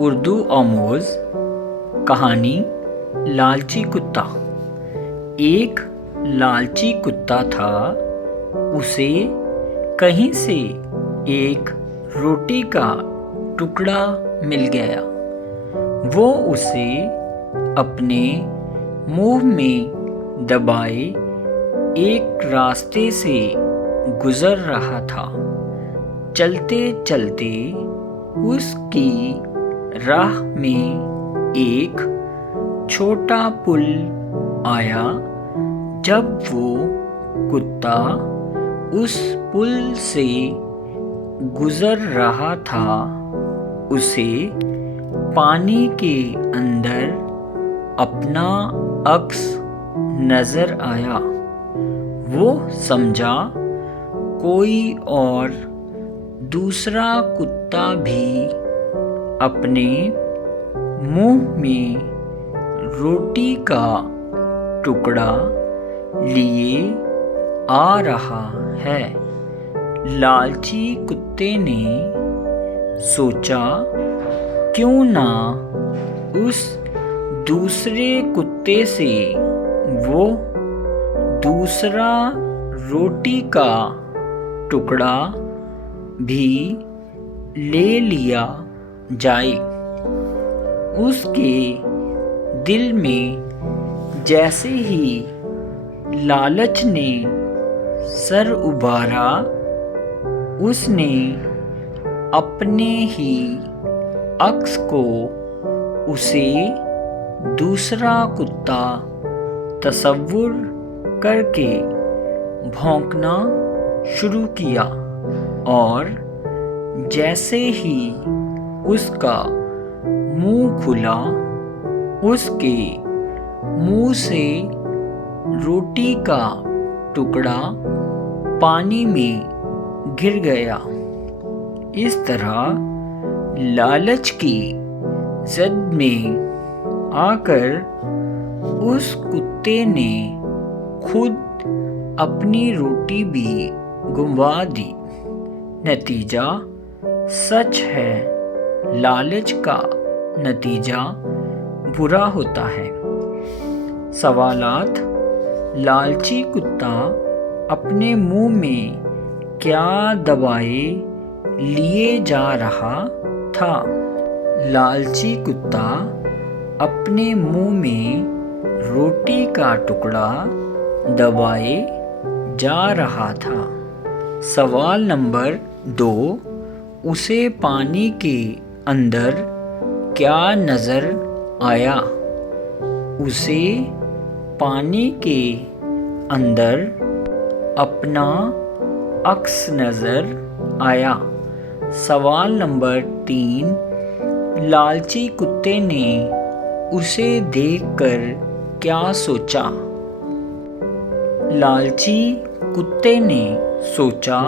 उर्दू आमोज कहानी लालची कुत्ता। एक लालची कुत्ता था। उसे कहीं से एक रोटी का टुकड़ा मिल गया। वो उसे अपने मुंह में दबाए एक रास्ते से गुजर रहा था। चलते चलते उसकी राह में एक छोटा पुल आया। जब वो कुत्ता उस पुल से गुजर रहा था, उसे पानी के अंदर अपना अक्स नजर आया। वो समझा कोई और दूसरा कुत्ता भी अपने मुंह में रोटी का टुकड़ा लिए आ रहा है। लालची कुत्ते ने सोचा, क्यों ना उस दूसरे कुत्ते से वो दूसरा रोटी का टुकड़ा भी ले लिया जाए। उसके दिल में जैसे ही लालच ने सर उभारा, उसने अपने ही अक्स को उसे दूसरा कुत्ता तसव्वुर करके भौंकना शुरू किया। और जैसे ही उसका मुंह खुला, उसके मुंह से रोटी का टुकड़ा पानी में गिर गया। इस तरह लालच की जद में आकर उस कुत्ते ने खुद अपनी रोटी भी गुंवा दी। नतीजा सच है, लालच का नतीजा बुरा होता है। सवालात: लालची कुत्ता अपने मुंह में क्या दबाए लिए जा रहा था? लालची कुत्ता अपने मुंह में रोटी का टुकड़ा दबाए जा रहा था। सवाल नंबर 2, उसे पानी के अंदर क्या नजर आया? उसे पानी के अंदर अपना अक्स नजर आया। सवाल नंबर 3, लालची कुत्ते ने उसे देखकर क्या सोचा? लालची कुत्ते ने सोचा,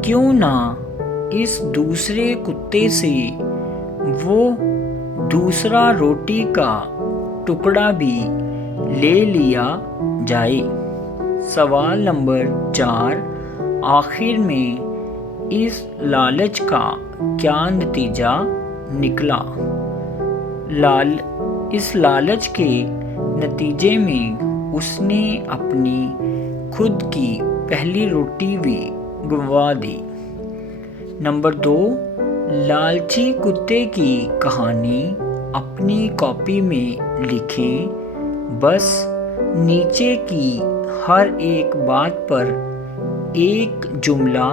क्यों ना इस दूसरे कुत्ते से वो दूसरा रोटी का टुकड़ा भी ले लिया जाए। सवाल नंबर 4, आखिर में इस लालच का क्या नतीजा निकला? इस लालच के नतीजे में उसने अपनी खुद की पहली रोटी भी गुंवा दी। नंबर 2, लालची कुत्ते की कहानी अपनी कॉपी में लिखें। बस नीचे की हर एक बात पर एक जुमला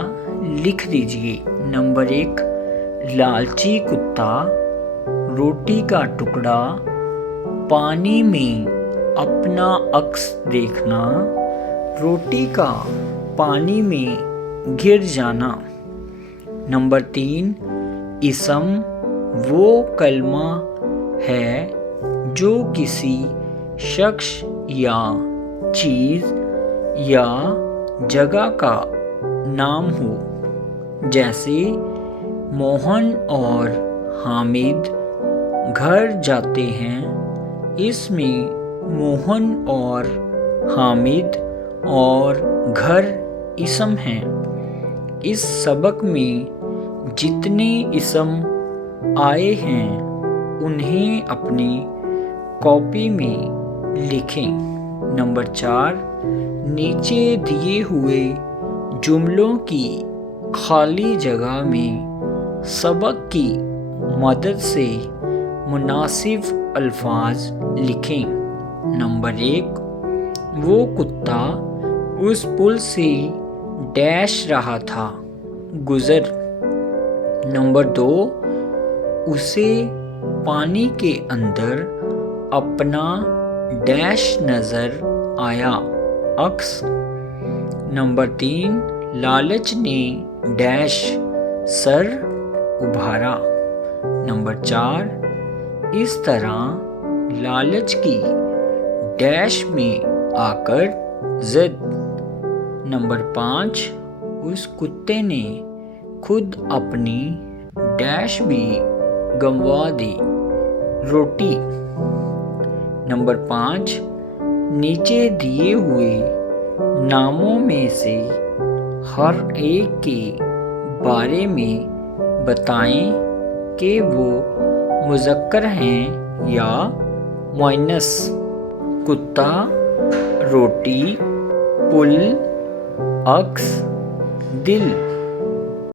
लिख दीजिए। नंबर 1, लालची कुत्ता रोटी का टुकड़ा पानी में अपना अक्स देखना, रोटी का पानी में गिर जाना। नंबर 3, इसम वो कलमा है जो किसी शख्स या चीज़ या जगह का नाम हो। जैसे मोहन और हामिद घर जाते हैं। इसमें मोहन और हामिद और घर इसम हैं। इस सबक में जितने इसम आए हैं उन्हें अपनी कॉपी में लिखें। नंबर 4, नीचे दिए हुए जुमलों की खाली जगह में सबक की मदद से मुनासिब अल्फाज लिखें। नंबर 1, वो कुत्ता उस पुल से डैश रहा था, गुजर। नंबर 2, उसे पानी के अंदर अपना डैश नज़र आया, अक्स। नंबर 3, लालच ने डैश सर उभारा। नंबर 4, इस तरह लालच की डैश में आकर जिद। नंबर 5, उस कुत्ते ने खुद अपनी डैश भी गंवा दी, रोटी। नंबर 5, नीचे दिए हुए नामों में से हर एक के बारे में बताएं कि वो मुज़क्कर हैं या मुअन्नस। कुत्ता, रोटी, पुल, अक्स, दिल।